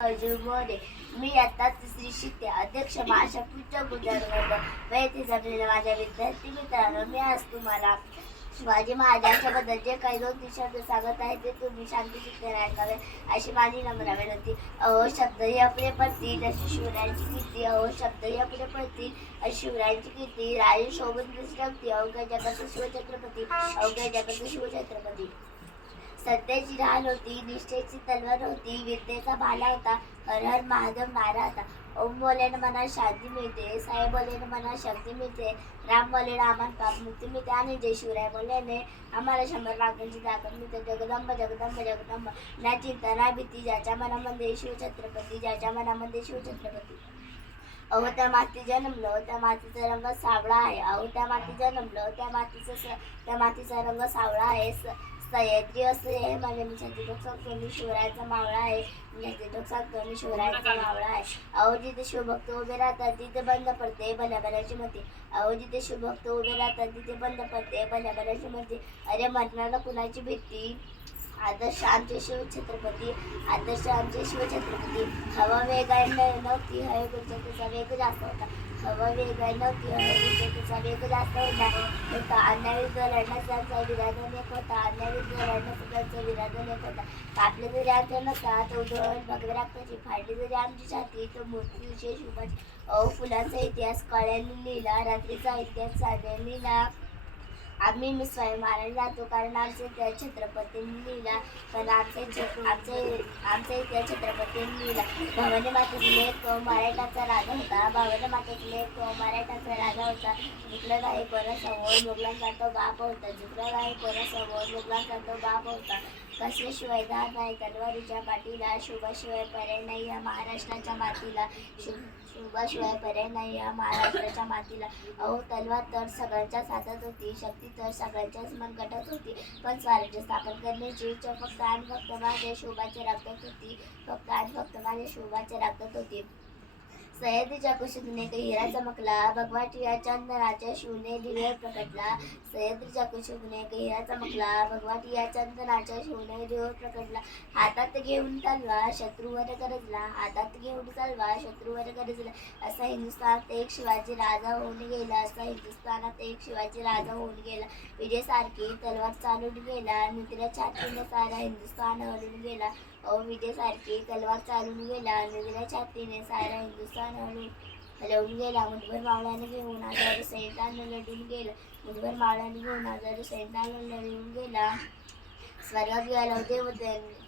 अर्जुन मी आता तिसरी शिकते. अध्यक्ष माझ्या पुढच्या गुजरात व जमलेल्या माझ्या विद्यार्थी मित्रांनो मी आज तुम्हाला शिवाजी महाराजांच्याबद्दल जे काही दोन तीन शब्द सांगत आहे ते तुम्ही शांती शिकते ऐकावे अशी माझी नम्र विनंती. अहो शब्द ही आपले पडतील अशी शिवरायांची कीर्ती. अहो शब्द ही आपले पडतील अशी शिवरायांची कीर्ती. राजे शोभन दृष्टी अवघ्या जगाचा शिवछत्रपती. अवघ्या जगाचा शिवछत्रपती. सत्याची ढाल होती निष्ठेची तलवार होती विद्येचा भाला होता हर हर महादेव नारा होता. ओम बोलेन मना शांती मिळते साई बोलेन मना शक्ती मिळते राम बोलेन आम्हाला पाप मुक्ती मिळते आणि जय शिवराय बोलेने आम्हाला शंभर लाखांची ताकद मिळते. जगदंब जगदंब जगदंब. ना चिंता ना भीती ज्याच्या मनामध्ये शिवछत्रपती ज्याच्या मनामध्ये शिवछत्रपती अहो त्या माती जन्मलो त्या मातीचा रंग सावळा आहे. अहो त्या माती जन्मलो त्या मातीचा त्या मातीचा रंग सावळा आहे. सह्याद्री असे आहे म्हणजे मी छत्तीटोक सांगतो मी शिवरायाचा मावळा आहे. मी छत्तीटोक सांगतो मी शिवरायाचा मावळा आहे. अहो जिथे शिवभक्त उभे राहतात तिथे बंद पडते भल्या भल्याची अहो जिथे शिवभक्त उभे राहतात तिथे बंद पडते भल्या भल्याची अरे मरणाला कुणाची भीती? आदर्श आमचे शिवछत्रपती आदर्श आमचे शिवछत्रपती हवा वेगाने नव्हती हवे गुजरातीचा वेग जास्त होता. वेगाने नव्हती हवे गुजरातीचा वेग जास्त होता होता अन्याविरुद्ध त्यांचा विराधन एक होता अन्याविरुद्ध लढण्याचा त्यांचा विराधन एक होता कापले जरी आमच्या नसा तो उधळून भगवे रक्ताची फाडली जरी आमची छाती तो मूर्ती विशेष उभाट फुलांचा इतिहास कळ्यांनी लिहिला रात्रीचा इतिहास साध्यांनी लिहिला आम्ही मी स्वयं जातो कारण आमचे त्या छत्रपतींनी लिहिला पण आमचे आमचे आमचे त्या छत्रपतींनी लिहिला भवानी मातेतील एक मराठाचा राजा होता. भवानी मातेतील एक मराठाचा राजा होता. जिकडं काही समोर मुघलांचा तो बाप होता. जिकडं काही समोर मुघलांचा तो बाप होता. कसल्याशिवाय धार नाही तलवारीच्या पाठीला शुभाशिवाय पर्याय नाही या महाराष्ट्राच्या मातीला. शुभ पर्याय नाही. या महाराष्ट्राच्या मातीला अहो तलवार तर सगळ्यांच्याच हातात होती शक्ती तर सगळ्यांच्याच मनगटात होती. पण स्वराज्य स्थापन करण्याची इच्छा फक्त आणि फक्त माझ्या शोभाच्या रक्तात होती. फक्त आणि फक्त माझ्या शोभाच्या रक्तात होती. सह्याद्रीच्या कुशीतून एक हिरा चमकला भगवाटी या चंदनाच्या शिवने दिवे प्रकटला। सह्याद्रीच्या कुशीतून एक हिरा चमकला भगवाटी या चंदनाच्या शिवने दिवे प्रकटला। हातात घेऊन चालवा शत्रूवर गरजला हातात घेऊन चालवा शत्रूवर गरजला. असा हिंदुस्थानात एक शिवाजी राजा होऊन गेला असा हिंदुस्थानात एक शिवाजी राजा होऊन गेला. विजेसारखी तलवार चालून गेला निद्रा छातीने सारा हिंदुस्थान हलून गेला. अहो विजयसारखी तलवार चालून गेला निद्रा छातीने सारा हिंदुस्थान हलून हलवून गेला. मुठभर मावळ्याने घेऊन हजारो सैतान लढून गेला. मुठभर मावळ्याने घेऊन हजारो सैतान लढून गेला. स्वर्गात गेला. देव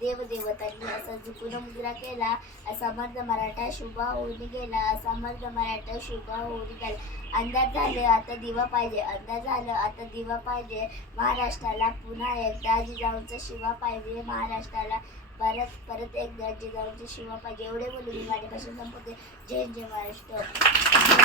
देवदेवतांनी असा झुकून मुद्रा केला. असा मर्द मराठा शुभा होऊन गेला. असा मर्द मराठा शुभा होऊन गेला. अंदाज झालं आता दिवा पाहिजे. अंदाज झालं आता दिवा पाहिजे. महाराष्ट्राला पुन्हा एकदा जिजाऊचा शिवा पाहिजे. महाराष्ट्राला परत परत एकदा जिजाऊचा शिवा पाहिजे एवढे बोलून माझ्यापासून संपते जय जय महाराष्ट्र.